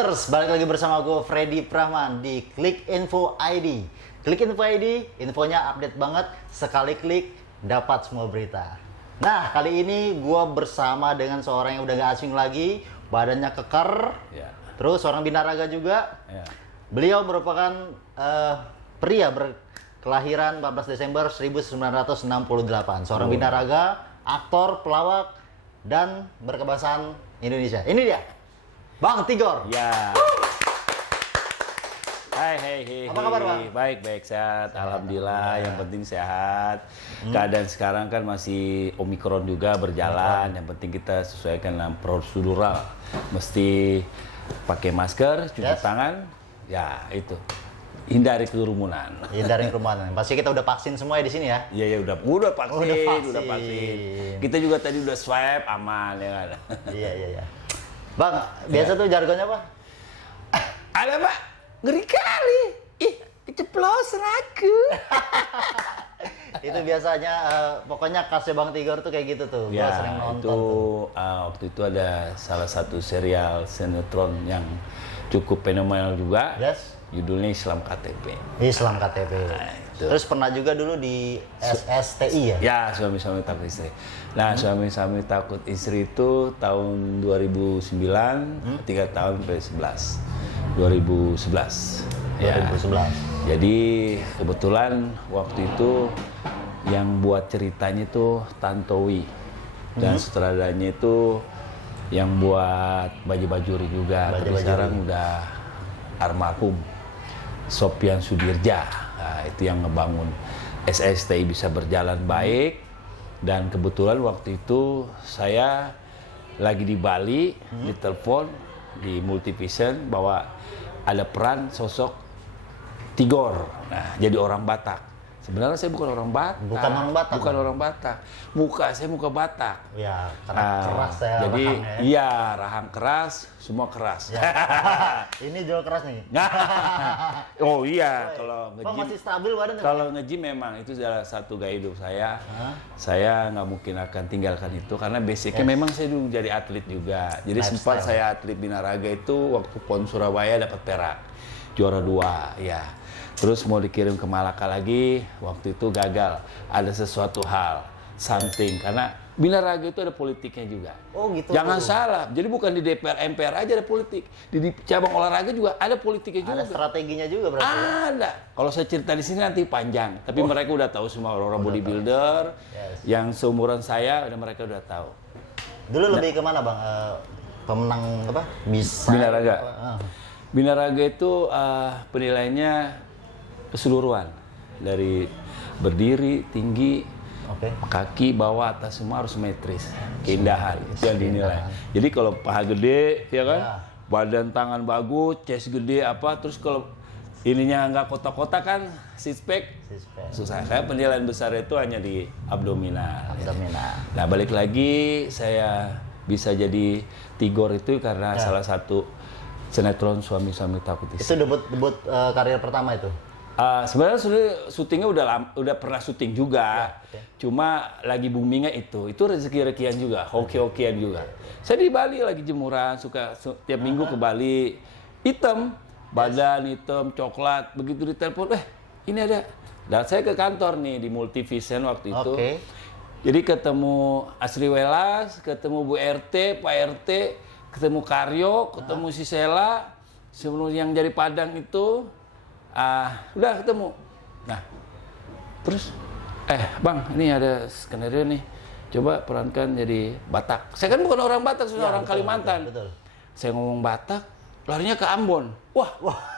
Klikers, balik lagi bersama gue Freddy Prahman di Klik Info ID. Klik Info ID, infonya update banget, sekali klik dapat semua berita. Nah, kali ini gue bersama dengan seorang yang udah gak asing lagi, badannya keker, terus seorang binaraga juga. Beliau merupakan pria berkelahiran 14 Desember 1968, seorang binaraga, aktor, pelawak, dan berkebangsaan Indonesia. Ini dia, Bang Tigor. Ya. Hai. Apa kabar, Bang? Baik, sehat. Alhamdulillah, yang penting sehat. Keadaan sekarang kan masih Omikron juga berjalan. Yang penting kita sesuaikan dengan prosedural. Mesti pakai masker, cuci tangan. Ya, itu. Hindari kerumunan. Hindari kerumunan. Pasti kita udah vaksin semua ya di sini ya? Iya, udah vaksin. Kita juga tadi udah swab, aman ya kan. Iya. Bang, biasa tuh jargonnya apa? Ada Pak, ngeri kali. Ih, keceplosan aku. Itu biasanya, pokoknya khasnya Bang Tigor tuh kayak gitu tuh. Gua sering nonton itu, waktu itu ada salah satu serial sinetron yang cukup fenomenal juga. Yes. Judulnya Islam KTP. Islam KTP. Terus pernah juga dulu di SSTI ya? Ya, suami-suami takut istri. Nah, suami-suami takut istri itu tahun 2009, 3 tahun sampai 2011. 2011. Jadi kebetulan waktu itu yang buat ceritanya itu Tantowi dan sutradaranya itu yang buat baju-bajuri juga. Tapi sekarang udah almarhum Sopyan Sudirja. Nah, itu yang ngebangun SSTI bisa berjalan baik. Dan kebetulan waktu itu saya lagi di Bali, ditelepon di Multivision bahwa ada peran sosok Tigor. Nah, jadi orang Batak. Sebenarnya saya bukan orang Batak. Bukan orang Batak. Muka saya muka Batak. Ya, karena keras ya. Jadi rahang ya. iya, rahang keras, semua keras. Ya. Ini jual keras nih. Oh iya, kalau Bang nge-gym. masih stabil badan. Kalau nge-gym memang itu salah satu gaya hidup saya. Saya nggak mungkin akan tinggalkan itu karena basicnya memang saya dulu jadi atlet juga. Jadi sempat saya atlet binaraga itu waktu PON Surabaya dapat perak, juara 2 ya. Terus mau dikirim ke Malaka lagi, waktu itu gagal. Ada sesuatu hal, something. Karena binaraga itu ada politiknya juga. Oh gitu. Jangan salah, jadi bukan di DPR, MPR aja ada politik. Di cabang olahraga juga ada politiknya juga. Ada strateginya juga berarti. Ada. Kalau saya cerita di sini nanti panjang. Tapi mereka udah tahu semua orang bodybuilder. Yang seumuran saya, mereka udah tahu. Dulu lebih kemana Bang? Pemenang apa? Bisa. Binaraga. Binaraga itu penilaiannya keseluruhan. Dari berdiri, tinggi, kaki, bawah, atas semua harus metris, keindahan itu yang dinilai. Jadi kalau paha gede, ya kan, badan tangan bagus, chest gede apa, terus kalau ininya nggak kotak-kotak kan, six pack, susah. Saya penilaian besar itu hanya di abdominal. Nah balik lagi saya bisa jadi Tigor itu karena salah satu sinetron Suami-Suami Takut Istri. Itu debut karir pertama itu. Sebenarnya syutingnya udah pernah syuting juga, cuma lagi boomingnya itu rezeki-rekian juga, hoki-hokian juga. Saya di Bali lagi jemuran, suka tiap minggu ke Bali, hitam, badan hitam, coklat, begitu ditelepon, ini ada. Dan saya ke kantor nih di Multivision waktu itu. Jadi ketemu Asri Welas, ketemu Bu RT, Pak RT, ketemu Karyo, ketemu si Sela, sebelum yang dari Padang itu. Udah ketemu. Nah, terus Bang, ini ada skenario nih. Coba perankan jadi Batak. Saya kan bukan orang Batak, saya orang Kalimantan. Betul. Saya ngomong Batak, larinya ke Ambon. Wah,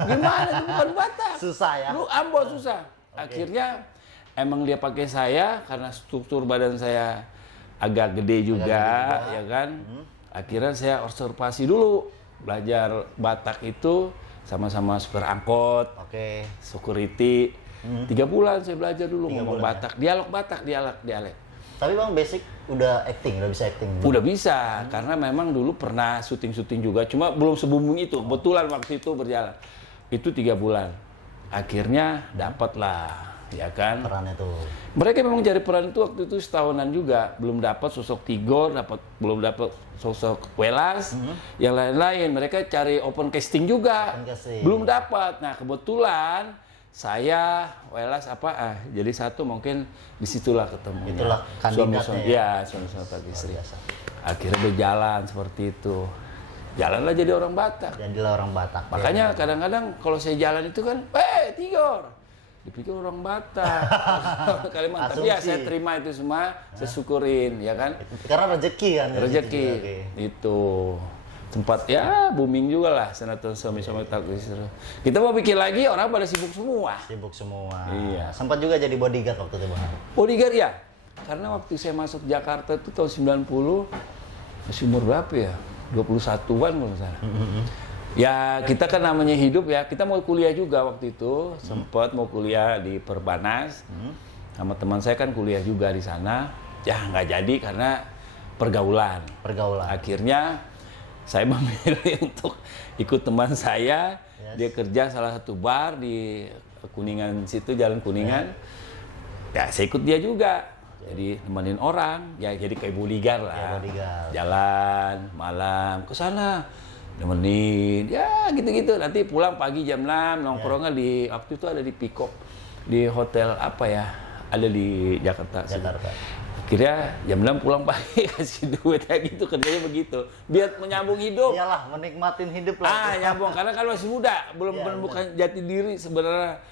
gimana itu bukan Batak? Susah ya. Lu Ambon susah. Akhirnya emang dia pakai saya karena struktur badan saya agak gede juga, ya kan? Akhirnya saya observasi dulu, belajar Batak itu sama-sama supir angkot, security. 3 bulan saya belajar dulu ngomong Batak, dialog Batak, dialek. Tapi Bang basic udah bisa acting? Udah bisa, karena memang dulu pernah syuting juga, cuma belum se-booming itu. Kebetulan waktu itu berjalan. Itu 3 bulan. Akhirnya dapatlah ya kan? Perannya tuh. Mereka memang cari peran itu waktu itu setahunan juga, belum dapat sosok Tigor, belum dapat sosok Welas, yang lain-lain. Mereka cari open casting juga, Open casting. belum dapat. Nah kebetulan saya Welas jadi satu mungkin disitulah ketemu. Itulah kandidatnya suami-suami, ya suami-suami tak istri. Akhirnya berjalan seperti itu. Jalanlah jadi orang Batak. Jadilah orang Batak. Makanya kadang-kadang kalau saya jalan itu kan, Tigor, dipikir orang Batak, Kalimantan. Ya Asumsi. saya terima itu semua, saya syukurin, ya kan? Karena rezeki kan. Rezeki juga, oke. itu tempat ya booming juga lah senatan suami-suami tak istri. Kita mau bikin lagi orang pada sibuk semua. Sibuk semua. Iya. Sempat juga jadi bodyguard waktu itu, Bang. Bodyguard ya, karena waktu saya masuk Jakarta itu tahun 90 masih umur berapa ya? 21-an kalau nggak salah. Ya kita kan namanya hidup ya, kita mau kuliah juga waktu itu, sempat mau kuliah di Perbanas, sama teman saya kan kuliah juga di sana, ya nggak jadi karena pergaulan. Akhirnya saya memilih untuk ikut teman saya, dia kerja salah satu bar di Kuningan situ, Jalan Kuningan, ya saya ikut dia juga. Jadi nemenin orang, ya jadi kayak bodyguard lah. Ya, bodyguard. Jalan malam ke sana, nemenin, ya gitu-gitu. Nanti pulang pagi jam 6, nongkrongnya di waktu itu ada di Pikok, di hotel apa ya, ada di Jakarta. Akhirnya jam 6 pulang pagi kasih duit kayak gitu, kerjanya begitu. Biar menyambung hidup. Iyalah, menikmatin hidup lah. Nyambung karena kan masih muda, belum menemukan jati diri sebenarnya.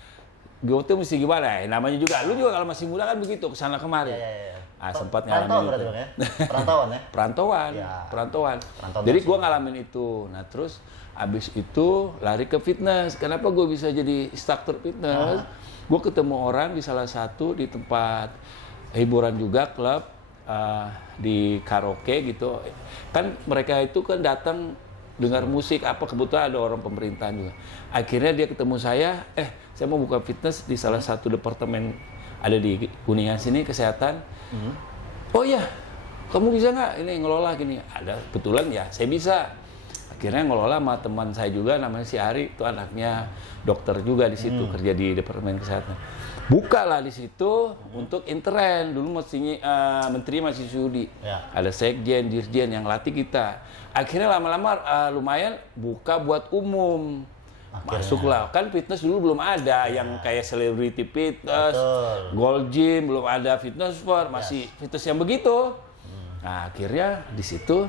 Gue tuh mesti gimana ya, namanya juga, lu juga kalau masih muda kan begitu, kesana kemari. Sempat ngalamin itu. Ya? Perantauan ya? Perantauan. Jadi gue ngalamin itu. Nah terus abis itu lari ke fitness. Kenapa gue bisa jadi instruktur fitness? Gue ketemu orang di salah satu di tempat hiburan juga, klub, di karaoke gitu. Kan mereka itu kan datang dengar musik apa, kebetulan ada orang pemerintahan juga. Akhirnya dia ketemu saya mau buka fitness di salah satu departemen ada di Kuningan sini, kesehatan. Oh iya, kamu bisa nggak ini ngelola gini? Ada, kebetulan ya saya bisa. Akhirnya ngelola sama teman saya juga namanya si Ari, itu anaknya dokter juga di situ, kerja di departemen kesehatan. Bukalah di situ untuk intern, dulu mestinya menteri masih Sudi. Ada sekjen, dirjen yang latih kita. Akhirnya lama-lama lumayan buka buat umum. Masuklah, kan fitness dulu belum ada yang kayak celebrity fitness, gold gym, belum ada fitness sport, masih fitness yang begitu. Nah akhirnya di situ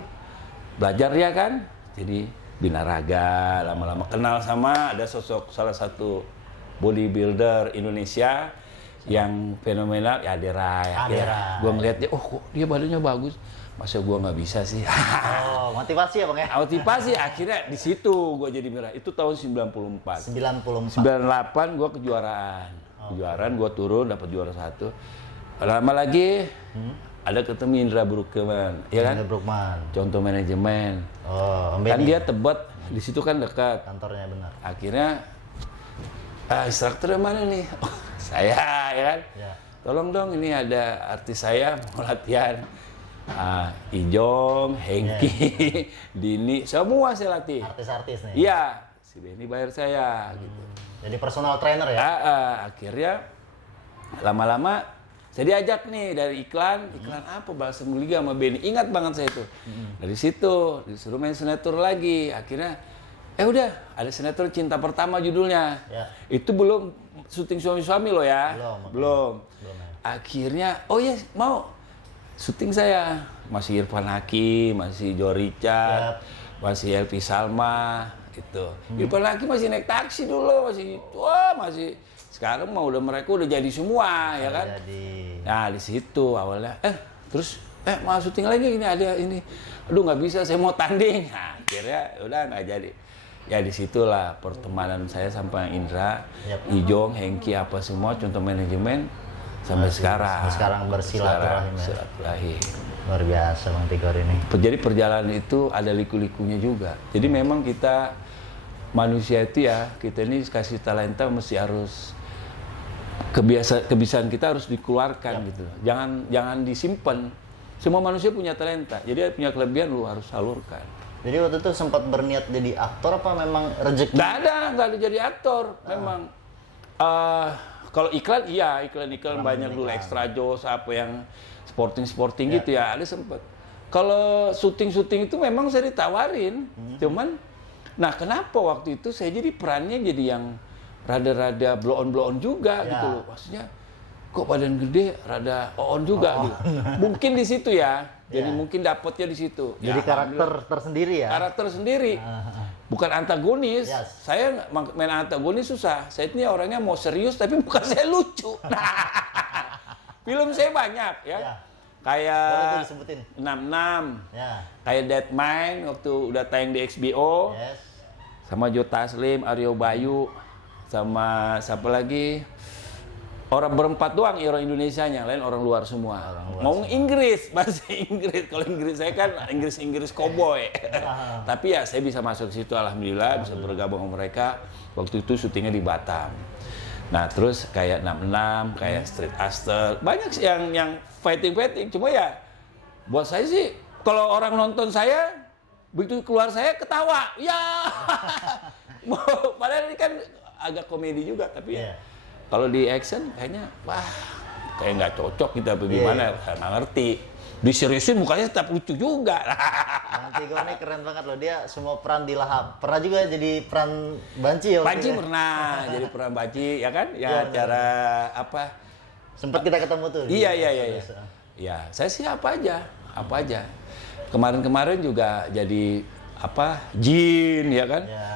belajar ya kan, jadi binaraga, lama-lama kenal sama ada sosok salah satu bodybuilder Indonesia yang fenomenal, ya Adera. Gue ngeliat dia, kok dia badannya bagus. Masa gue nggak bisa sih? Motivasi ya Bang ya? Motivasi, akhirnya di situ gue jadi merah. Itu tahun 94. 98 gue kejuaraan. Kejuaraan gue turun, dapat juara 1. Lama lagi, ada ketemu Indra Brookman, ya kan? Indra Brookman. Contoh manajemen. Kan dia Tebet, di situ kan dekat. Kantornya benar. Akhirnya, instrukturnya mana nih? Saya, ya kan? Tolong dong, ini ada artis saya mau latihan. Ijong, Hengki, Dini, semua saya latih. Artis-artis nih? Iya, si Benny bayar saya gitu. Jadi personal trainer ya? Akhirnya lama-lama saya diajak nih dari iklan apa bahasa Liga sama Benny, ingat banget saya itu. Dari situ disuruh main sinetron lagi, akhirnya udah ada sinetron Cinta Pertama judulnya. Itu belum syuting suami-suami loh ya, belum. Akhirnya mau syuting saya, masih Irfan Hakim, masih Joe Richard, masih Elvi Salma, gitu. Irfan Hakim masih naik taksi dulu, masih sekarang mah mereka udah jadi semua, ya kan? Nah di situ awalnya, terus mau syuting lagi ini ada ini, aduh nggak bisa, saya mau tanding. Nah, akhirnya udah nggak jadi. Ya disitulah pertemanan saya sampai Indra, Ijong, Hengki apa semua, contoh manajemen. Sampai sekarang bersilaturahim. Luar biasa Bang Tigor ini. Jadi perjalanan itu ada liku-likunya juga. Jadi memang kita manusia itu ya, kita ini kasih talenta mesti harus kebiasaan kita harus dikeluarkan gitu. Jangan disimpan. Semua manusia punya talenta. Jadi punya kelebihan lu harus salurkan. Jadi waktu itu sempat berniat jadi aktor apa memang rezeki? Nggak ada jadi aktor. Memang Kalau iklan iya, iklan banyak dulu, iklan. Extra Joss apa yang sporting gitu ya, ada sempet. Kalau syuting itu memang saya ditawarin, cuman, nah kenapa waktu itu saya jadi perannya jadi yang rada-rada blow on juga gitu loh, maksudnya kok badan gede, rada on juga gitu. Mungkin di situ ya, jadi mungkin dapetnya di situ. Jadi Ya, karakter tersendiri ya. karakter sendiri, bukan antagonis. Yes. Saya main antagonis susah. Saya ini orangnya mau serius tapi muka saya lucu. Film saya banyak ya. Ya. Kayak Boleh tuh disebutin. 66, Ya. kayak Dead Mind waktu udah tayang di HBO, Yes. sama Joe Taslim, Aryo Bayu, sama siapa lagi? Orang berempat doang, orang Indonesianya, lain orang luar semua. Ngomong Inggris, bahasa Inggris. Kalau Inggris saya kan Inggris cowboy. Tapi ya saya bisa masuk ke situ, alhamdulillah, bisa bergabung sama mereka. Waktu itu syutingnya di Batam. Nah terus kayak 66, kayak Street Aster, banyak sih yang fighting. Cuma ya buat saya sih, kalau orang nonton saya, begitu keluar saya ketawa, ya. Padahal ini kan agak komedi juga, tapi ya. Kalau di action kayaknya, wah, kayak nggak cocok kita bagaimana, nggak ngerti. Diseriusin mukanya tetap lucu juga. Bang Tigor ini keren banget loh, dia semua peran dilahap. Pernah juga jadi peran Banci ya? Banci pernah jadi peran Banci, ya kan? Ya acara apa? Sempat kita ketemu tuh. Iya. Ya, saya sih apa aja. Kemarin juga jadi apa? Jin, ya kan? Ya,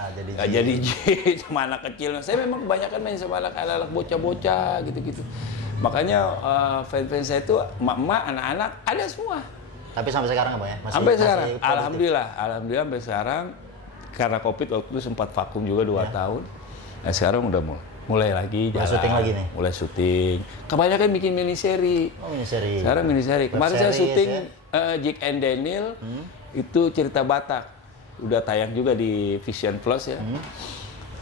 Jadi jin sama anak kecil. Saya memang kebanyakan main sama anak-anak bocah-bocah gitu-gitu. Makanya fans-fans saya itu emak-emak, anak-anak ada semua. Tapi sampai sekarang apa ya? Sampai sekarang, alhamdulillah sampai sekarang karena COVID waktu itu sempat vakum juga 2 tahun. Nah sekarang udah mulai lagi jalan. Mulai syuting lagi nih? Mulai syuting. Kebanyakan bikin miniseri. Oh, miniseri. Sekarang miniseri. Kemarin saya Web syuting series, Jack and Daniel, itu cerita Batak. Udah tayang juga di Vision Plus ya.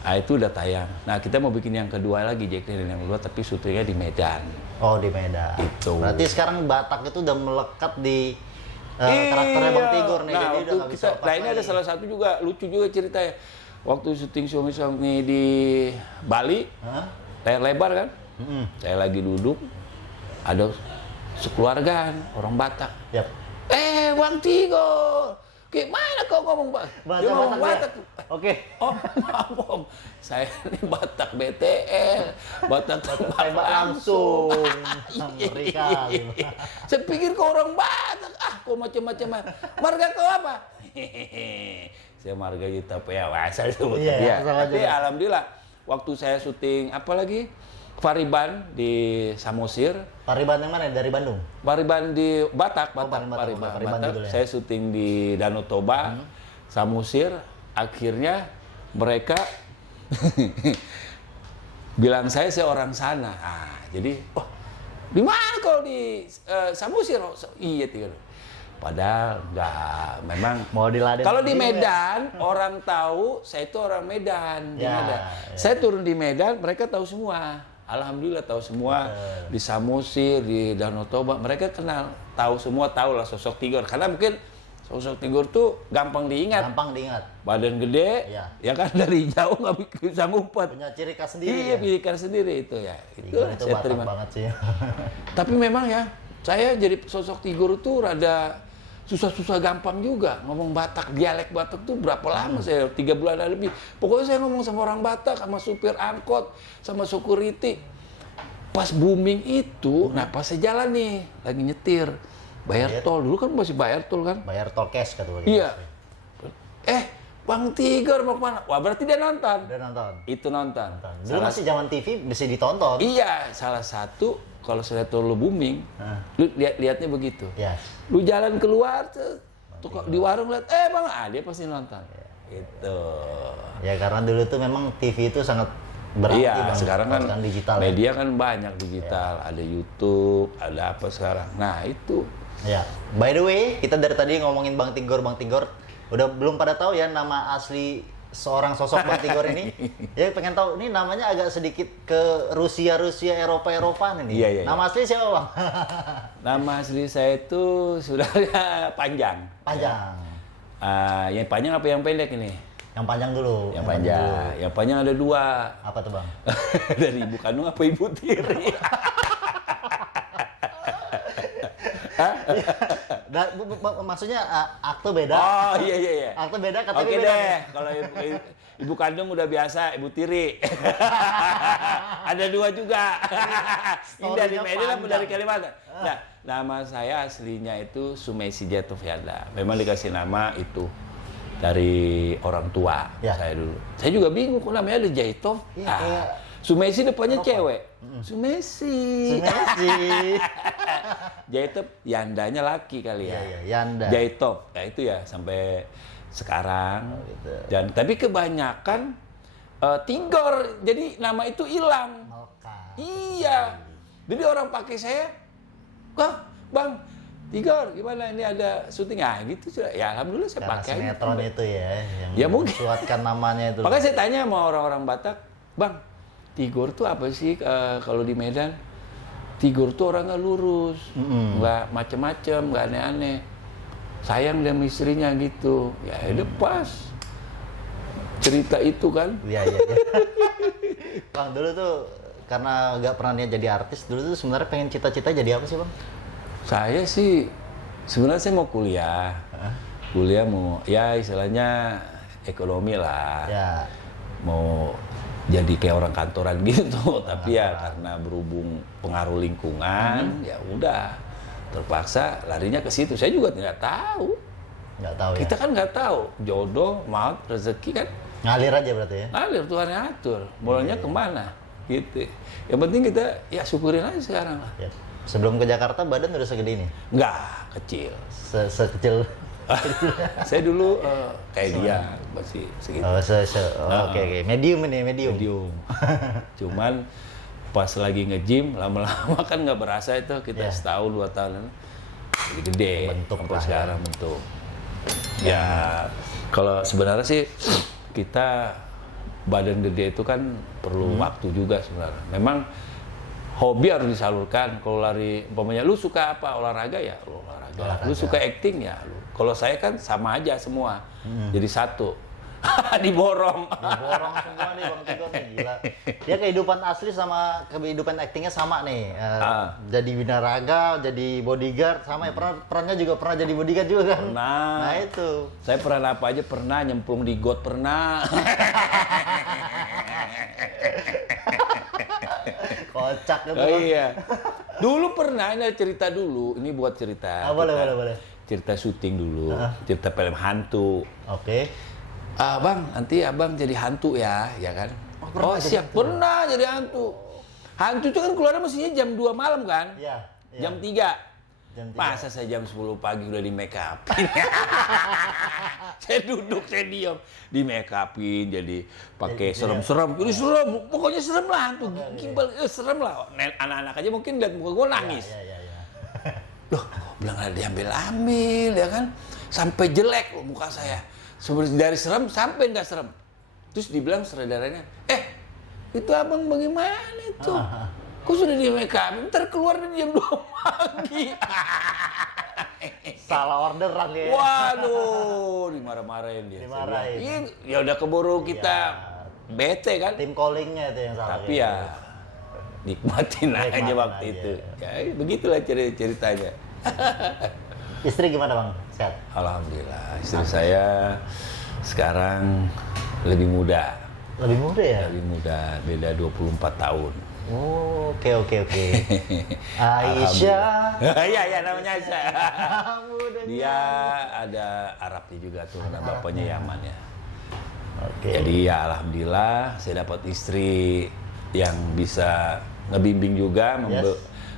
Nah itu udah tayang. Nah kita mau bikin yang kedua lagi, Jack Daniel yang kedua, tapi syutingnya di Medan. Oh di Medan. Itu. Berarti sekarang Batak itu udah melekat di karakternya Bang Tigor nih. Nah, Jadi waktu udah nggak bisa lepas nah ini ada lagi. salah satu juga lucu juga ceritanya. Waktu syuting suami-suami di Bali, Hah? layar lebar kan, saya lagi duduk, ada sekeluargaan orang Batak. Yap. Bang Tigor, gimana kau ngomong Bahasa Dia ngomong Batak. Oke. Oh, maaf Om. Saya ini Batak BTL, Batak Tembak langsung. Ngeri kali. Saya pikir kau orang Batak, kau macam-macam. Marga kau apa? Saya marga Yuta Peawasa sebut Iya, dia. sama Tapi juga. alhamdulillah, waktu saya syuting apa lagi? Pariban di Samosir. Pariban yang mana? Dari Bandung? Pariban di Batak, Pariban Batak. dulu ya. Saya syuting di Danau Toba, Samosir. Akhirnya mereka bilang saya orang sana. Jadi, di mana kau di Samosir? Iya, Tigor. Padahal nggak, memang. Mau diladen. Kalau di Medan, orang tahu saya itu orang Medan. Di Ya, Medan. ya. Saya turun di Medan, mereka tahu semua. Alhamdulillah tahu semua. Di Samosir, di Danau Toba, mereka kenal, tahu semua, tahu lah sosok Tigor. Karena mungkin sosok Tigor tuh gampang diingat. Gampang diingat. Badan gede, Ya. ya kan dari jauh nggak bisa ngumpet. Punya ciri khas sendiri. Iya, pilihan sendiri itu ya. Tigor itu saya Batak terima. banget sih. Tapi memang ya, saya jadi sosok Tigor tuh rada susah-susah gampang juga. Ngomong Batak, dialek Batak tuh berapa lama saya? 3 bulan lebih. Pokoknya saya ngomong sama orang Batak, sama supir angkot, sama security. Pas booming itu, nah pas saya jalan nih, lagi nyetir. Bayar tol, dulu kan masih bayar tol kan? Bayar tol cash kata begitu. Iya. Bang Tigor mau kemana? Wah berarti dia nonton. Udah nonton. Itu nonton. Dulu masih zaman TV bisa ditonton. Iya, salah satu kalau sudah terlalu booming, lu lihatnya begitu. Yes. Lu jalan keluar tuh di warung lihat, Bang, dia pasti nonton. Gitu. Ya karena dulu tuh memang TV itu sangat berarti Iya, Bang. sekarang kan digital. media kan banyak digital, ada YouTube, ada apa sekarang. Nah, itu. Ya. By the way, kita dari tadi ngomongin Bang Tigor. Udah belum pada tahu ya nama asli seorang sosok Bang Tigor ini. Ya pengen tahu, ini namanya agak sedikit ke Rusia, Eropa nih. Iya. Nama asli siapa Bang? Nama asli saya itu sudah panjang. Panjang. Yang panjang apa yang pendek ini? Yang panjang dulu. Yang panjang. Yang panjang ada 2. Apa tuh Bang? Dari ibu kandung apa ibu tiri? Maksudnya akte beda. Oh iya. Akte beda, KTP Oke beda. deh, kalau ibu kandung udah biasa, ibu tiri. Ada 2 juga. Ini dari Story-nya Medan apa panjang. dari Kalimantan? Nah, nama saya aslinya itu Sumaisi Jaitofianda. Memang dikasih nama itu dari orang tua Ya. saya dulu. Saya juga bingung kok namanya ada Jaitov. Iya, kayak Sumaisi depannya cewek. Sumaisi. Messi. Jaitov Yandanya laki kali ya. Iya, Yanda. Jaitov. Ya itu ya sampai sekarang. gitu. Dan tapi kebanyakan Tigor. Jadi nama itu hilang. Oke. Iya. Jadi orang pakai saya, "Wah, Bang, Tigor, gimana ini ada syuting?" Ah, gitu sudah. Ya alhamdulillah saya Karena pakai aja. sinetron itu ya yang Ya, mungkin. mencuatkan namanya itu. Makanya saya tanya sama orang-orang Batak, "Bang, Tigor tuh apa sih kalau di Medan?" Tigor tuh orangnya lurus, nggak macem-macem, nggak aneh-aneh. Sayang dia sama istrinya gitu. Ya udah pas. Cerita itu kan. Iya. Bang, dulu tuh karena nggak pernah niat jadi artis, dulu tuh sebenarnya pengen cita-cita jadi apa sih Bang? Saya sih sebenarnya saya mau kuliah. Kuliah mau ya istilahnya ekonomi lah. Ya. Mau jadi kayak orang kantoran gitu, tapi ya karena berhubung pengaruh lingkungan, ya udah terpaksa larinya ke situ. Saya juga tidak tahu. Nggak tahu ya. Kita kan nggak tahu jodoh, maut, rezeki kan Ngalir aja berarti ya. ngalir, Tuhan yang atur. Bolanya kemana? Gitu. Yang penting kita ya syukurin aja sekarang lah. Ya. Sebelum ke Jakarta badan udah segede ini. Nggak kecil. Sekecil. Saya dulu kayak dia masih segitu. Oke. Medium ini, medium. Medium. Cuman pas lagi nge-gym lama-lama kan nggak berasa itu kita Ya. setahun 2 tahun jadi gede Bentuk sampai lah ya. sekarang bentuk. Ya kalau sebenarnya sih kita badan gede itu kan perlu waktu juga sebenarnya. Memang hobi harus disalurkan. Kalau lari, umpamanya lu suka apa olahraga ya lu olahraga. Lu suka acting ya lu. Kalau saya kan sama aja semua. Jadi satu. Diborong. Diborong semua nih Bang Tigor nih, gila. Dia kehidupan asli sama kehidupan aktingnya sama nih. Jadi binaraga, jadi bodyguard sama ya. Perannya juga pernah jadi bodyguard juga kan? Nah itu. Saya pernah apa aja, pernah nyemplung di got, pernah. Kocak gitu. Oh iya. Dulu pernah, ini ada cerita dulu. Ini buat cerita. Boleh. Cerita syuting dulu. Cerita film hantu. Oke. Bang, nanti abang jadi hantu ya kan? pernah jadi Siap, pernah jadi hantu. Hantu itu kan keluarnya mestinya jam 2 malam kan? Iya. Jam 3. Jam 3. Masa saya jam 10 pagi udah di make upin. Saya duduk, saya diam. Di make upin, jadi pakai serem-serem. Ini serem, pokoknya serem lah hantu. Gimbal, serem lah. Anak-anak aja mungkin lihat muka gue nangis. Iya. Loh, bilang ada diambil-ambil ya kan? Sampai jelek loh muka saya. Dari serem sampai nggak serem. Terus dibilang saudaranya, itu abang bagaimana itu? Kok sudah di make up? Ntar keluar di jam 2 pagi. Salah orderan ya. Waduh, dimarah-marahin dia. Dimarahin. Iya, ya udah keburu kita bete kan. Tim callingnya itu yang salah. Tapi ya nikmatin aja Nikmatin waktu aja. itu. Ya, begitulah ceritanya. Istri gimana Bang? Sehat? Alhamdulillah, istri saya sekarang lebih muda. Lebih muda ya? Lebih muda, beda 24 tahun. Oh, oke. Aisyah. Iya, namanya Aisyah. Muda. Dia ada Arabnya juga, turunan bapaknya Yaman ya. Oke. Jadi ya alhamdulillah saya dapat istri yang bisa ngebimbing juga,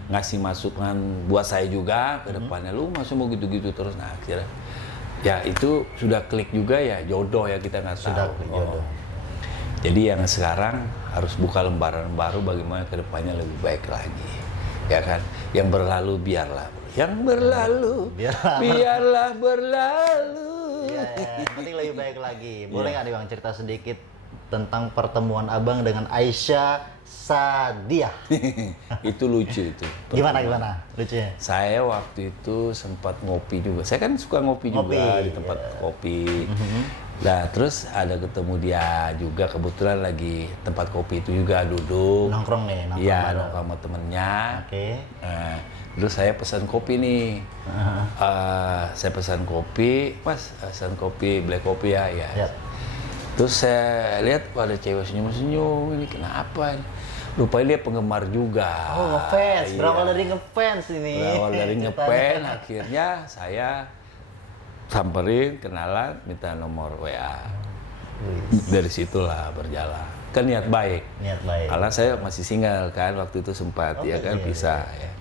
ngasih masukan buat saya juga ke depannya. Lu masih mau gitu-gitu terus? Nah akhirnya ya itu sudah klik juga ya, jodoh ya, kita nggak tahu. Sudah klik jodoh. Jadi yang sekarang harus buka lembaran baru bagaimana ke depannya lebih baik lagi. Ya kan? Yang berlalu biarlah. Yang berlalu biarlah berlalu. Iya, yang penting lebih baik lagi. Boleh nggak nih Bang cerita sedikit tentang pertemuan Abang dengan Aisyah Sadiah? Itu lucu itu. Gimana lucunya? Saya waktu itu sempat ngopi juga. Saya kan suka ngopi juga di tempat kopi. Nah, terus ada ketemu dia juga, kebetulan lagi tempat kopi itu juga duduk. Nongkrong nih, nongkrong. Iya, bareng. nongkrong sama temennya. Oke. Nah, terus saya pesan kopi nih. Saya pesan kopi, Mas, pesan kopi, black kopi ya. Yap. Terus saya lihat kok ada cewek senyum-senyum, ini kenapa? Rupanya dia penggemar juga. Oh, ngefans. Iya. Berawal dari ngefans ini. Berawal dari ngefans, akhirnya saya samperin, kenalan, minta nomor WA. Dari situlah berjalan. Kan niat baik. Niat baik. Karena saya masih single kan, waktu itu sempat ya kan iya, bisa. Ya.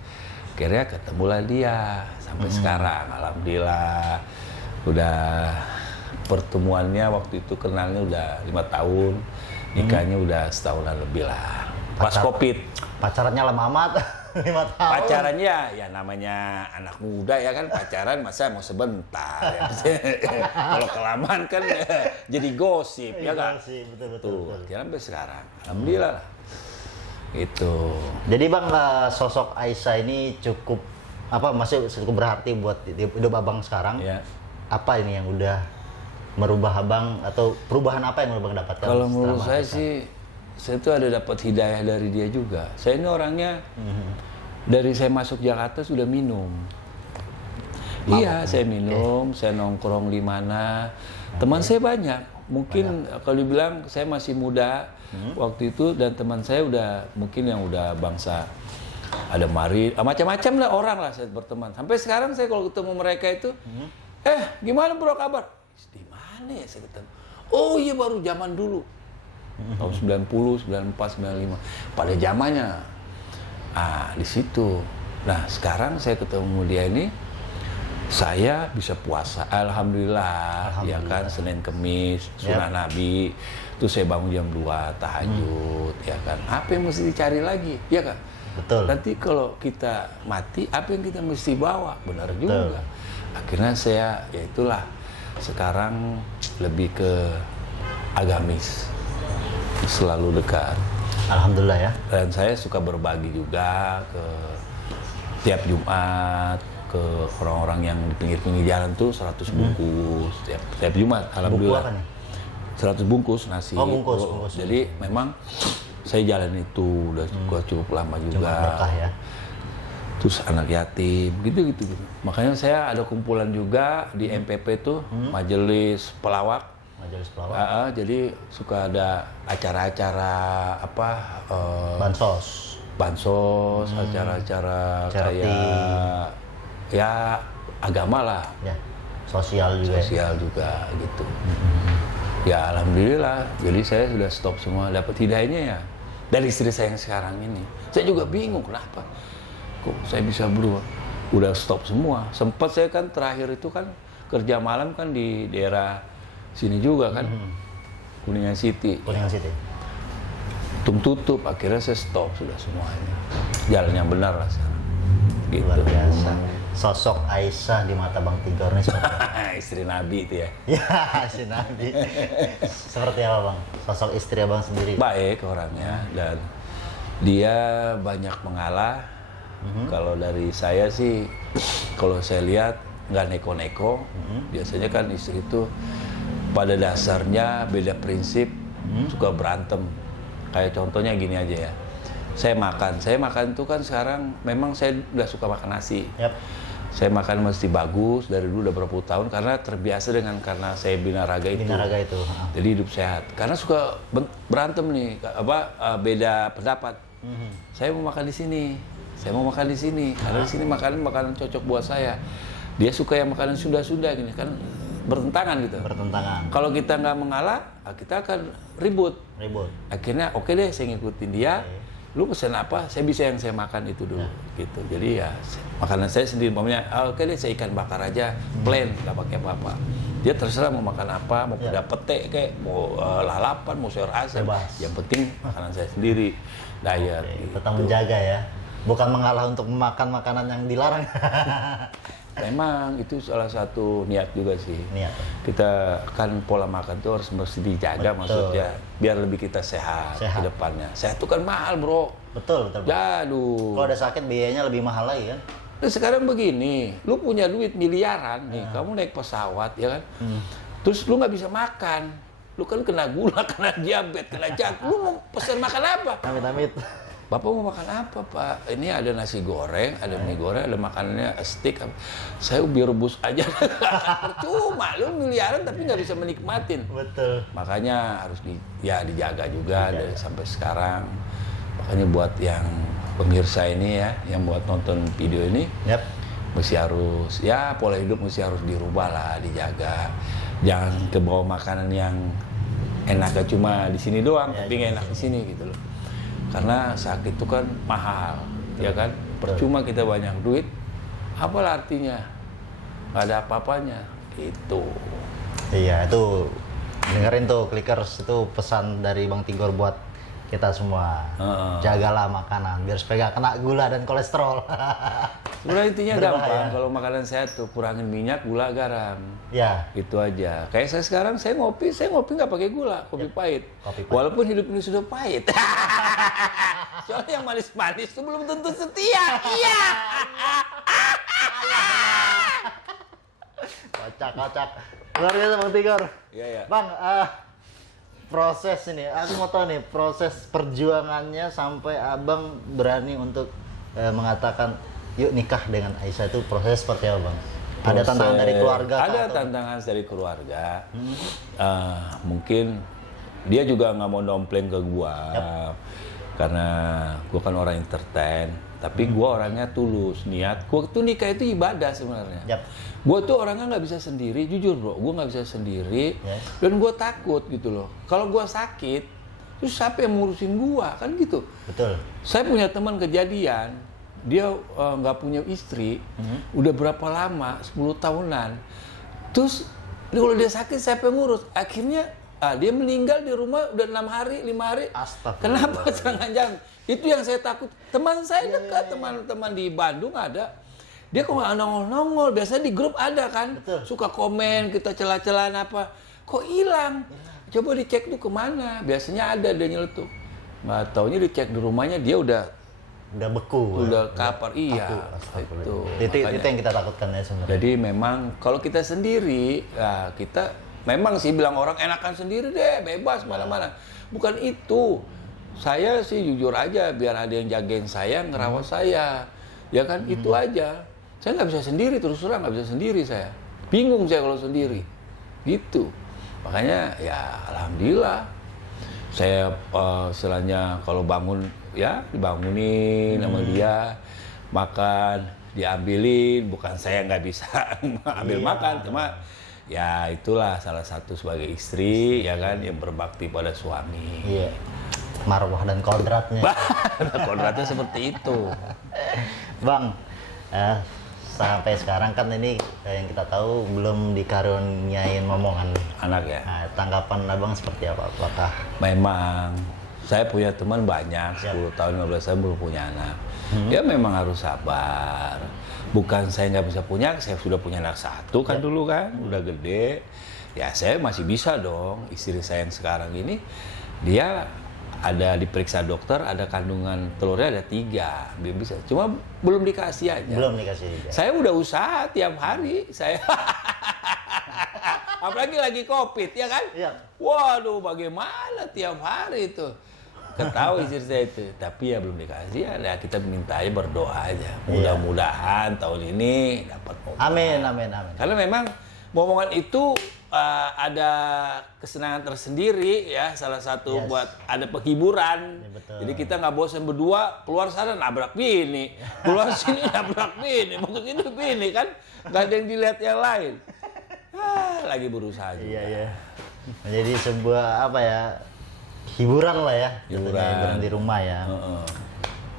Akhirnya ketemulah dia sampai sekarang. Alhamdulillah udah pertemuannya waktu itu kenalnya udah 5 tahun, nikahnya udah setahunan lebih lah. Pas COVID. Pacarannya lama amat. 5 tahun. Pacarannya ya namanya anak muda ya kan, pacaran masa mau sebentar ya. Kalau kelamaan kan jadi gosip ya kan. Betul. Tuh, akhirnya sampai sekarang. Alhamdulillah lah. Itu. Jadi Bang, sosok Aisyah ini cukup masih cukup berarti buat hidup Abang sekarang. Ya. Apa ini yang udah merubah Abang, atau perubahan apa yang Abang dapatkan? Kalau setelah menurut Bang saya Aisyah? sih, saya tuh ada dapat hidayah dari dia juga. Saya ini orangnya dari saya masuk Jakarta sudah minum. Iya, saya minum, saya nongkrong di mana. Teman saya banyak. Mungkin kalau dibilang saya masih muda waktu itu, dan teman saya udah mungkin yang udah bangsa ada macam-macam lah orang lah saya berteman. Sampai sekarang saya kalau ketemu mereka itu, gimana bro kabar? Di mana ya saya ketemu? Oh iya baru zaman dulu. Tahun 90, 94, 95. Pada zamannya. Di situ. Nah, sekarang saya ketemu dia ini, saya bisa puasa. Alhamdulillah. Ya kan, Senin Kemis, Sunnah Nabi. Terus saya bangun jam 2, tahajud, ya kan. Apa yang mesti dicari lagi? Ya kan? Betul. Nanti kalau kita mati, apa yang kita mesti bawa? Benar juga. Akhirnya saya, ya itulah, sekarang lebih ke agamis. Selalu dekat. Alhamdulillah ya. Dan saya suka berbagi juga ke tiap Jumat ke orang-orang yang di pinggir-pinggir jalan tuh 100 bungkus tiap Jumat. Alhamdulillah. Buku apa nih? 100 bungkus nasi. Oh, bungkus. Jadi memang saya jalan itu udah cukup lama juga. Cuma berkah ya. Terus anak yatim, gitu. Makanya saya ada kumpulan juga di MPP tuh, Majelis Pelawak. Majelis Pelawak. Jadi suka ada acara-acara bansos, acara-acara Charity. kayak ya agama lah, Ya. Sosial juga. sosial juga gitu. Ya alhamdulillah, jadi saya sudah stop semua, dapat hidayahnya ya dari istri saya yang sekarang ini. Saya juga bingung kenapa kok saya bisa berubah. Udah stop semua. Sempat saya kan terakhir itu kan kerja malam kan di daerah sini juga kan, Kuningan City. Kuningan City. Tutup, akhirnya saya stop sudah semuanya. Jalan yang benar lah sekarang. Gitu. Luar biasa. Sosok Aisyah di mata Bang Tigor ini seperti apa? Istri Nabi itu ya. Ya, si Nabi. Seperti apa Bang? Sosok istri Abang sendiri. Baik orangnya, dan dia banyak mengalah. Kalau dari saya sih, kalau saya lihat nggak neko-neko. Biasanya kan istri itu pada dasarnya beda prinsip, suka berantem. Kayak contohnya gini aja ya. Saya makan itu kan sekarang memang saya udah suka makan nasi. Yap. Saya makan mesti bagus dari dulu udah berapa tahun karena terbiasa karena saya binaraga itu. Binaraga itu. Jadi hidup sehat. Karena suka berantem nih, beda pendapat. Saya mau makan di sini. Saya mau makan di sini. Karena di sini makanan cocok buat saya. Dia suka yang makanan Sunda gini kan, bertentangan gitu. Bertentangan. Kalau kita nggak mengalah, kita akan ribut. Akhirnya oke deh, saya ngikutin dia. Lu pesen apa? Saya bisa yang saya makan itu dulu, gitu. Jadi ya makanan saya sendiri, umpamanya, oke deh saya ikan bakar aja, plain, nggak pakai apa-apa. Dia terserah mau makan apa, mau peda pete kayak, mau lalapan, mau sayur asam. Bebas. Yang penting makanan saya sendiri, diet. Gitu. Tetap menjaga ya. Bukan mengalah untuk memakan makanan yang dilarang. Memang itu salah satu niat juga sih. Niat. Kita kan pola makan tuh harus mesti dijaga. Betul. Maksudnya biar lebih kita sehat ke depannya. Sehat tuh kan mahal, bro. Betul. Aduh. Kalau ada sakit biayanya lebih mahal lagi kan? Nah, sekarang begini, lu punya duit miliaran nih, kamu naik pesawat ya kan? Terus lu nggak bisa makan. Lu kan kena gula, kena diabetes, kena jantung. Lu mau pesan makan apa? Amit-amit. Bapak mau makan apa, Pak? Ini ada nasi goreng, ada mie goreng, ada makanannya steak. Saya ubi rebus aja. Percuma, lu miliaran tapi nggak bisa menikmatin. Betul. Makanya harus dijaga juga dari sampai sekarang. Makanya buat yang pemirsa ini ya, yang buat nonton video ini, Yap. mesti harus, ya pola hidup mesti harus dirubah lah, dijaga. Jangan kebawa makanan yang enaknya cuma di sini doang, Ya, tapi nggak enak di sini gitu loh. Karena sakit itu kan mahal, ya kan? Percuma kita banyak duit, apalah artinya? Nggak ada apa-apanya. Itu. Iya, itu dengerin tuh Clickers, itu pesan dari Bang Tigor buat kita semua. Jagalah makanan biar supaya gak kena gula dan kolesterol. Sebenarnya intinya Berbahaya. gampang. Kalau makanan sehat tuh kurangin minyak, gula, garam. Ya, Itu aja. Kayak saya sekarang, saya ngopi nggak pakai gula, kopi pahit. kopi pahit. Walaupun hidup ini sudah pahit. Soalnya yang manis-manis itu belum tentu setia. Iya. kocak. Luar biasa Bang Tigor. Iya, iya. Bang, proses ini, aku mau tahu nih proses perjuangannya sampai abang berani untuk mengatakan yuk nikah dengan Aisyah, itu proses seperti apa Bang? Ada tantangan dari keluarga? Ada atau- tantangan dari keluarga. Mungkin dia juga nggak mau dompleng ke gua. Karena gua kan orang entertain. Tapi gua orangnya tulus, niat. Gua tuh nikah itu ibadah sebenarnya. Yap. Gua tuh orangnya nggak bisa sendiri, jujur bro. Gua nggak bisa sendiri. Yes. Dan gua takut gitu loh. Kalau gua sakit, terus siapa yang ngurusin gua? Kan gitu. Betul. Saya punya teman kejadian, dia nggak punya istri, udah berapa lama, 10 tahunan. Terus kalau dia sakit siapa yang ngurus? Akhirnya dia meninggal di rumah udah 6 hari, 5 hari. Astagfirullah. Kenapa setengah jam? Itu yang saya takut. Teman saya dekat, teman-teman di Bandung ada. Dia kok nggak nongol-nongol, biasanya di grup ada kan. Betul. Suka komen, kita celah-celahan apa. Kok hilang? Coba dicek tuh kemana. Biasanya ada dia nyeletuk. Nggak taunya dicek di rumahnya dia udah beku. kapar. Iya. Astagfirullah. Itu Makanya. yang kita takutkan ya sebenarnya. Jadi memang kalau kita sendiri, ya kita memang sih bilang orang enakan sendiri deh, bebas mana-mana. Bukan itu. Saya sih jujur aja, biar ada yang jagain saya, ngerawat saya. Ya kan, itu aja. Saya nggak bisa sendiri, terus terang nggak bisa sendiri saya. Bingung saya kalau sendiri. Gitu. Makanya ya alhamdulillah. Saya istilahnya kalau bangun, ya dibangunin sama dia. Makan, diambilin. Bukan saya nggak bisa ambil makan, cuma ya itulah salah satu sebagai istri, ya kan, yang berbakti pada suami. Iya. Marwah dan kodratnya. Kodratnya seperti itu. Bang, sampai sekarang kan ini yang kita tahu belum dikaruniain momongan. Anak ya. Nah, tanggapan abang seperti apa? Apakah Memang saya punya teman banyak, 10 tahun, 15 tahun belum punya anak. Ya memang harus sabar. Bukan saya nggak bisa punya, saya sudah punya anak satu kan dulu kan, udah gede. Ya saya masih bisa dong. Istri saya yang sekarang ini, dia ada diperiksa dokter, ada kandungan telurnya ada 3, dia bisa. Cuma belum dikasih aja. belum dikasih juga? Saya udah usaha tiap hari, saya. Apalagi lagi COVID, ya kan? Iya. Waduh, bagaimana tiap hari itu? Ketahui istri saya itu, tapi ya belum dikasih. Ya kita minta aja, berdoa aja. Mudah-mudahan tahun ini dapat momongan. Amin. Karena memang momongan itu ada kesenangan tersendiri ya, salah satu Yes. buat ada penghiburan. Ya, betul. Jadi kita nggak bosan berdua, keluar sana nabrak bini, keluar sini nabrak bini, masuk itu bini kan, nggak ada yang dilihat yang lain. Lagi berusaha juga. Iya. Menjadi sebuah apa ya, hiburan lah ya, hiburan di rumah ya.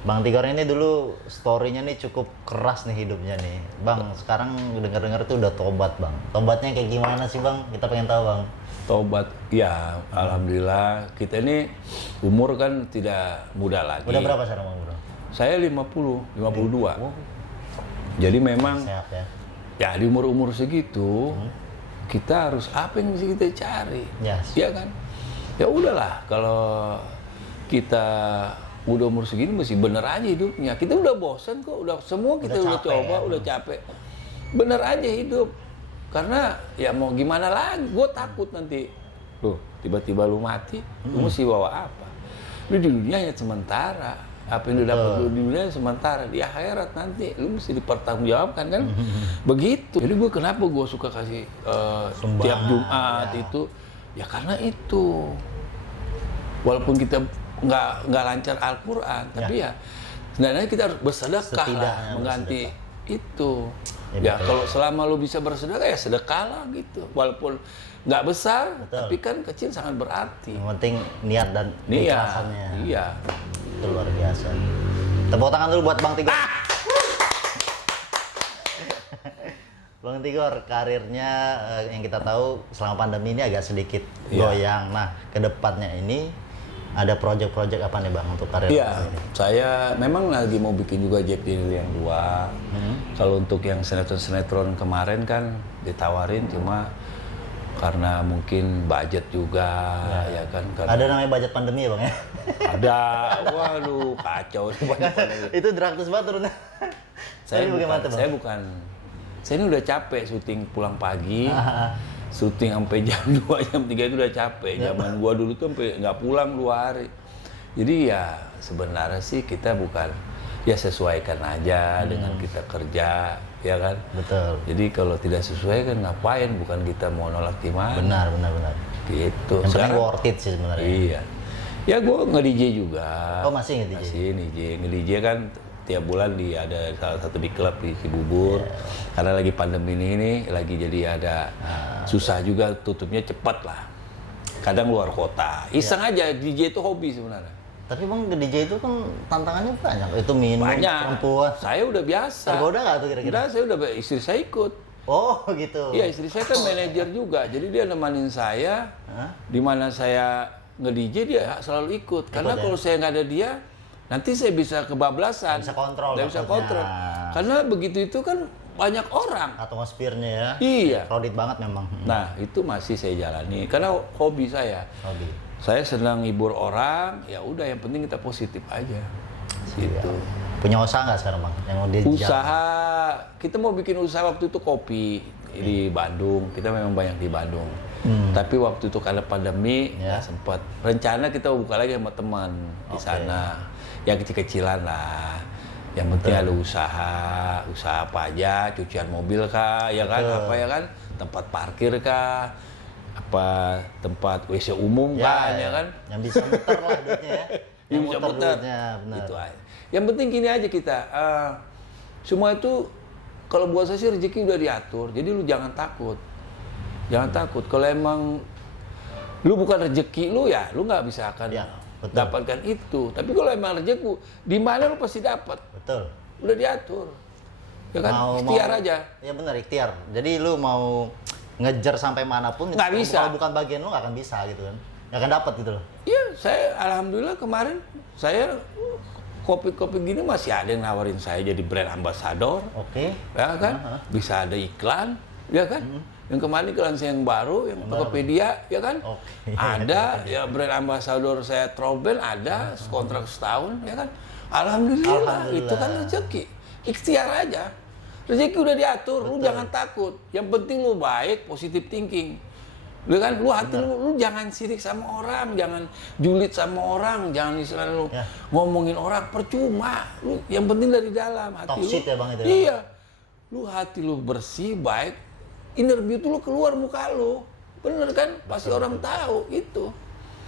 Bang Tigor ini dulu story-nya nih cukup keras nih hidupnya nih. Bang, sekarang dengar-dengar tuh udah tobat, Bang. Tobatnya kayak gimana sih, Bang? Kita pengen tahu, Bang. Tobat, ya alhamdulillah. Kita ini umur kan tidak muda lagi. Udah berapa sekarang, Bang, bro? Saya 52. Jadi memang Sehat ya. ya di umur-umur segitu kita harus apa yang mesti kita cari, Yes. ya kan? Ya udahlah, kalau kita udah umur segini mesti bener aja hidupnya. Kita udah bosen kok, udah semua kita udah capek coba, ya. udah capek. Bener aja hidup. karena ya mau gimana lagi, gue takut nanti. Loh, tiba-tiba lu mati, lu mesti bawa apa? Lu di dunia hanya sementara. Apa yang lu dapat di dunia sementara, di akhirat nanti lu mesti dipertanggungjawabkan kan. Begitu. Jadi kenapa gue suka kasih tiap Jumat itu ya karena itu. Walaupun kita nggak lancar Al-Qur'an, tapi ya sebenarnya kita harus bersedekah lah, mengganti itu. Ya kalau selama lu bisa bersedekah ya sedekahlah gitu. Walaupun nggak besar, tapi kan kecil sangat berarti. Yang penting niat dan ikhlasannya. Iya. Itu luar biasa. Tepuk tangan dulu buat Bang Tigor. Bang Tigor, karirnya yang kita tahu selama pandemi ini agak sedikit goyang. Nah, ke depannya ini ada proyek-proyek apa nih Bang untuk karir ini? Saya memang lagi mau bikin juga Jack Daniel yang 2. Kalau untuk yang sinetron-sinetron kemarin kan ditawarin, cuma karena mungkin budget juga ya kan. Ada namanya budget pandemi ya Bang ya? Ada, waduh kacau budget pandemi. Itu drastis banget turunnya. Saya ini udah capek syuting pulang pagi, syuting sampai jam 2, jam 3 itu udah capek. Zaman gua dulu tuh sampai nggak pulang 2 hari. Jadi ya sebenarnya sih kita bukan, ya sesuaikan aja dengan kita kerja, ya kan? Betul. Jadi kalau tidak sesuai kan ngapain, bukan kita mau nolak di mana. Benar. Gitu. Yang penting worth it sih sebenarnya. Iya. Ya gue nge-DJ juga. Oh masih nge-DJ? Masih nge-DJ kan tiap bulan ada salah satu di klub di Cibubur. Karena lagi pandemi ini lagi jadi ada susah juga, tutupnya cepat lah. Kadang luar kota. Iseng aja, DJ itu hobi sebenarnya. Tapi Bang DJ itu kan tantangannya banyak. Itu minum, Banyak. perempuan. Saya udah biasa. Tergoda nggak tuh kira-kira? Udah, saya udah, istri saya ikut. Oh gitu. Iya, istri saya kan manajer juga. Jadi dia nemanin saya. Di mana saya nge-DJ dia selalu ikut. Karena kalau saya nggak ada dia, nanti saya bisa kebablasan. Nggak bisa kontrol. Nggak bisa kontrol. Karena begitu itu kan banyak orang. Atmosfernya ya. Iya. Crowded banget memang. Nah, itu masih saya jalani. Karena hobi saya. Hobi. Saya senang hibur orang, ya udah yang penting kita positif aja. Gitu. Punya usaha nggak sekarang Bang? Yang mau Usaha, kita mau bikin usaha waktu itu kopi di Bandung. Kita memang banyak di Bandung. Tapi waktu itu karena pandemi, nggak sempat. Rencana kita buka lagi sama teman di sana. Yang kecil-kecilan lah. Yang penting ada usaha apa aja, cucian mobil kah, ya kan, apa ya kan, tempat parkir kah, apa tempat WC umum kan, ya kan? Yang bisa muter lah duitnya ya. Yang bisa muter. Benar. Itu aja. Yang penting gini aja kita, semua itu kalau buat saya sih rezeki udah diatur, jadi lu jangan takut. Jangan takut. Kalau emang lu bukan rezeki lu ya, lu nggak bisa akan dapatkan itu. Tapi kalau emang rezeki, di mana lu pasti dapat. Betul. Udah diatur. Ya kan? Ikhtiar aja. Ya benar, ikhtiar. Jadi lu mau ngejar sampai manapun, nggak bisa. Kalau bukan bagian lu nggak akan bisa gitu kan. Nggak akan dapat gitu loh. Iya, saya alhamdulillah kemarin saya kopi-kopi gini masih ada yang nawarin saya jadi brand ambassador. Oke. Ya kan? Bisa ada iklan, ya kan? Yang kemarin iklan saya yang baru, yang Tokopedia, ya kan? Ada ya brand ambassador saya Troben ada, kontrak setahun, ya kan? Alhamdulillah, itu kan rezeki. Ikhtiar aja. Rezeki udah diatur, lu jangan takut. Yang penting lu baik, positive thinking. Lu kan, lu hati lu jangan sirik sama orang, jangan julid sama orang, jangan istilah lu ngomongin orang percuma. Lu yang penting dari dalam hati Toxic lu. Ya Bang itu. Iya. Lu hati lu bersih, baik, inner beauty lu keluar muka lu. Bener kan? Pasti orang tahu itu.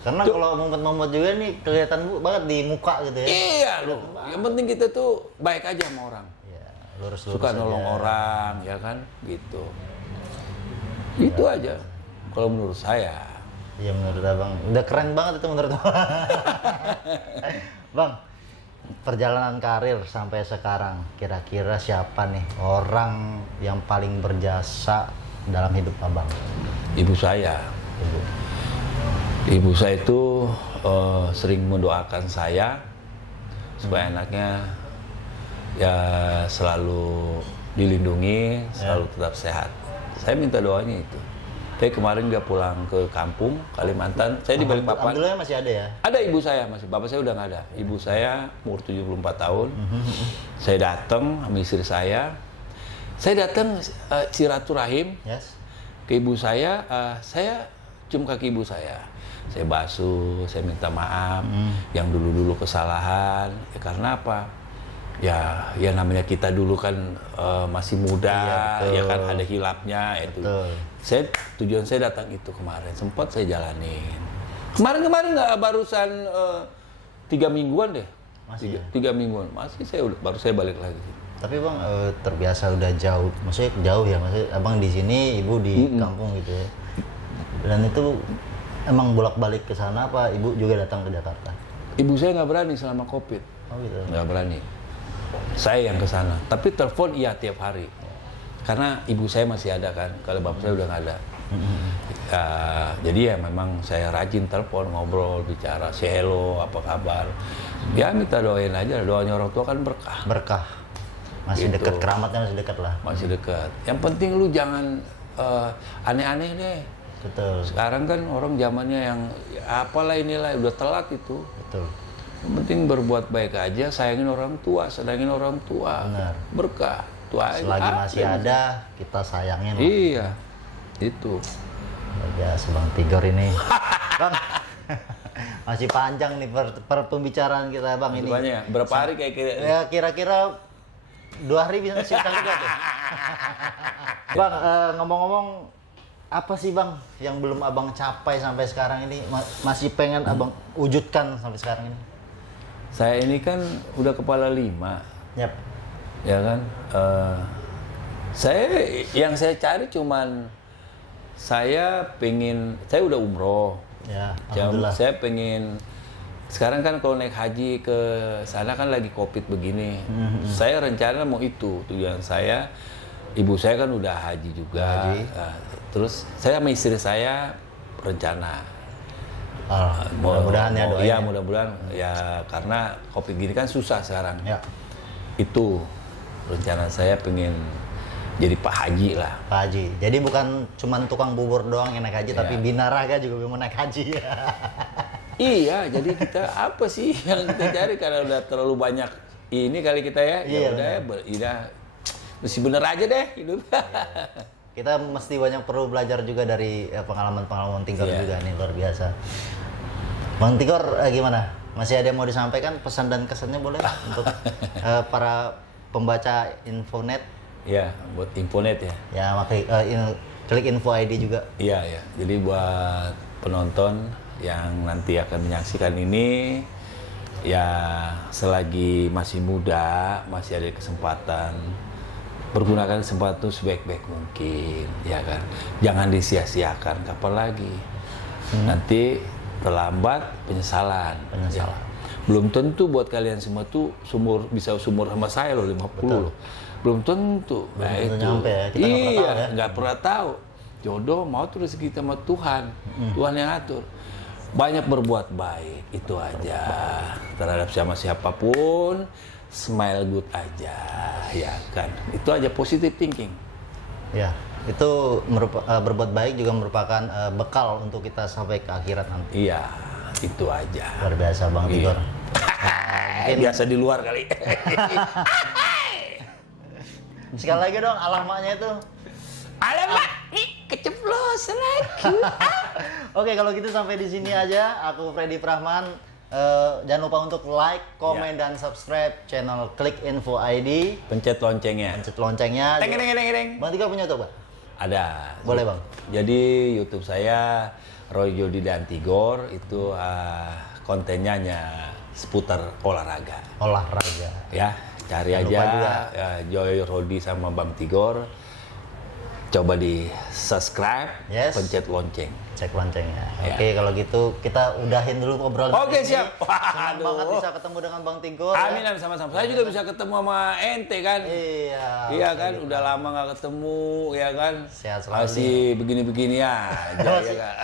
Karena kalau mumpet-mumpet juga nih kelihatan banget di muka gitu ya. Iya lu. Yang penting kita tuh baik aja sama orang. Lurus-lurus suka nolong orang, ya kan, gitu. Itu aja, kalau menurut saya. Iya menurut Abang, udah keren banget itu menurut Abang. Bang, perjalanan karir sampai sekarang, kira-kira siapa nih orang yang paling berjasa dalam hidup Abang? Ibu saya. Ibu saya itu sering mendoakan saya supaya anaknya ya selalu dilindungi, selalu tetap sehat. Saya minta doanya itu. Tapi kemarin dia pulang ke kampung Kalimantan. Saya di Balikpapan. Alhamdulillah masih ada ya? Ada ibu saya masih. Bapak saya udah nggak ada. Ibu saya umur 74 tahun. Saya datang sama istri saya. Saya datang silaturahim. ke ibu saya cium kaki ibu saya basuh, saya minta maaf yang dulu kesalahan. Ya, karena apa? Ya namanya kita dulu kan masih muda, Iya, ya kan ada hilapnya itu. Tujuan saya datang itu kemarin, sempat saya jalanin. Kemarin nggak, barusan 3 mingguan deh. Masih 3 mingguan, masih baru saya balik lagi. Tapi bang terbiasa udah jauh, maksudnya jauh ya, maksudnya abang di sini, ibu di kampung gitu ya. Dan itu emang bolak-balik ke sana apa ibu juga datang ke Jakarta? Ibu saya nggak berani selama COVID. Oh gitu. Nggak berani. Saya yang ke sana. Tapi telepon iya tiap hari. Karena ibu saya masih ada kan, kalau bapak saya udah nggak ada. Jadi ya memang saya rajin telepon, ngobrol, bicara, say hello, apa kabar. Ya minta doain aja, doanya orang tua kan berkah. Berkah. Masih Gitu. dekat, keramatnya masih dekat lah. Masih dekat. Yang penting lu jangan aneh-aneh deh. Betul. Sekarang kan orang zamannya yang ya apalah inilah, udah telat itu. Betul. Yang penting berbuat baik aja, sayangin orang tua, sedangin orang tua. Benar. Berkah. Tua Selagi masih ada, kita sayangin lah. Iya. Itu. Luar biasa Bang Tigor ini. Bang, masih panjang nih per pembicaraan kita Bang ini. Banyak. Berapa hari kayak Ya kira-kira 2 hari bisa cerita juga tuh. Bang, ngomong-ngomong, apa sih Bang yang belum Abang capai sampai sekarang ini? Masih pengen Abang wujudkan sampai sekarang ini? Saya ini kan udah kepala 5. Yap. Ya kan? Yang saya cari cuman saya udah umroh. Ya, alhamdulillah. Saya pengen, sekarang kan kalau naik haji ke sana kan lagi COVID begini. Saya rencana mau itu, tujuan saya. Ibu saya kan udah haji juga. Nah, terus saya sama istri saya rencana. Mudah-mudahan ya doain. Iya, mudah-mudahan ya, karena COVID gini kan susah sekarang. Ya. Itu rencana saya, pengen jadi Pak Haji lah. Pak Haji. Jadi bukan cuma tukang bubur doang yang naik haji, tapi binaraga juga mau naik haji. Iya, jadi kita apa sih yang kita cari, karena udah terlalu banyak ini kali kita ya. Iya, udah mesti bener aja deh hidup. Kita mesti banyak perlu belajar juga dari pengalaman-pengalaman Tigor juga nih, luar biasa. Bang Tigor gimana? Masih ada yang mau disampaikan, pesan dan kesannya boleh untuk para pembaca Infonet? Ya, buat Infonet ya. Ya, makanya klik info ID juga. Iya, ya. Jadi buat penonton yang nanti akan menyaksikan ini, ya selagi masih muda, masih ada kesempatan, pergunakan kesempatan itu sebaik-baik mungkin, ya kan. Jangan disia-siakan, kapan lagi. Nanti terlambat penyesalan. Ya. Belum tentu buat kalian semua tuh bisa sumur sama saya loh, 50 loh. Belum tentu. Belum tentu nyampe ya, kita nggak pernah tahu ya. Nggak pernah tahu. Jodoh mau terus kita sama Tuhan. Tuhan yang atur. Banyak berbuat baik, itu aja. Terhadap siapapun, smile good aja, ya kan. Itu aja, positive thinking. Ya, itu berbuat baik juga merupakan bekal untuk kita sampai ke akhirat nanti. Iya, itu aja. Luar biasa Bang Tigor. Biasa di luar kali. Sekali lagi dong alamatnya itu. Alamak, keceplosan lagi. Oke, kalau gitu sampai di sini aja. Aku Freddy Prahman. Jangan lupa untuk like, komen, dan subscribe channel Klik Info ID. Pencet loncengnya. Pencet loncengnya. Teng. Bang Tigor punya YouTube, Pak? Ada. Boleh, Bang. Jadi YouTube saya Roy Jody dan Tigor itu kontennya hanya seputar olahraga. Olahraga. Ya, cari Jangan aja lupa juga. Joy Rodi sama Bang Tigor. Coba di subscribe, Yes. pencet lonceng. Cek loncengnya. Ya. Oke, kalau gitu kita udahin dulu obrolan Oke, ini. siap. Senang Waduh. banget bisa ketemu dengan Bang Tigor. Amin, ya. amin, sama-sama. Saya juga bisa ketemu sama ente kan. Iya. Iya kan, udah lama nggak ketemu, ya kan. Sehat selalu. Masih begini-begini aja, ya kan.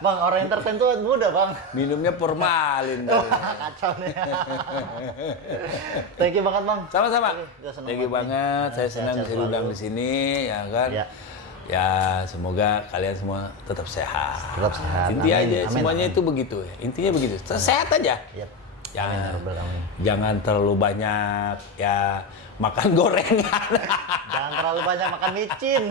Bang, orang entertain tuh muda, Bang. Minumnya formalin. Wah, kacau nih. Thank you banget, Bang. Sama-sama. Oke, senang Thank you banget. Saya senang Sehat-sehat bisa diundang selalu. di sini, ya kan. Ya. Ya, semoga kalian semua tetap sehat. Tetap sehat. Intinya Amin, aja, amin, semuanya amin. itu begitu ya. Intinya begitu. Sehat aja. Yap. Jangan terlalu banyak ya makan gorengan. Jangan terlalu banyak makan micin.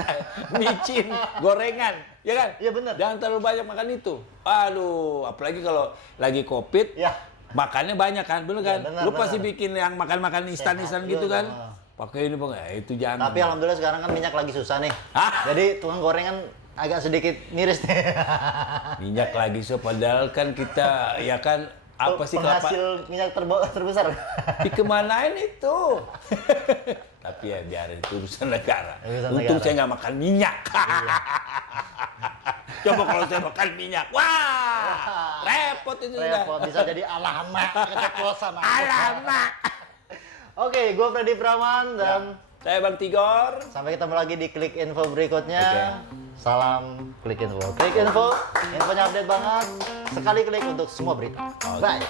Micin, gorengan, ya kan? Iya benar. Jangan terlalu banyak makan itu. Aduh, apalagi kalau lagi COVID, Ya. makannya banyak kan, bener kan? Ya, benar, Lu pasti benar. bikin yang makan-makan instan-instan gitu juga, kan? Pakai ini Bang, itu jangan. Tapi alhamdulillah sekarang kan minyak lagi susah nih. Hah? Jadi tukang gorengan agak sedikit miris nih. Minyak lagi so, padahal kan kita ya kan apa sih penghasil minyak terbesar? dikemanain itu? Tapi ya biarin itu urusan negara. Urusan Untung negara. saya nggak makan minyak. Coba kalau saya makan minyak, wah, repot itu Repot, sudah. bisa jadi alamak keceplosan. Alamak. Oke, gue Freddy Praman dan Saya Bang Tigor. sampai ketemu lagi di Klik Info berikutnya. Oke. Salam Klik Info. Klik Info, infonya update banget. Sekali klik untuk semua berita. Bye.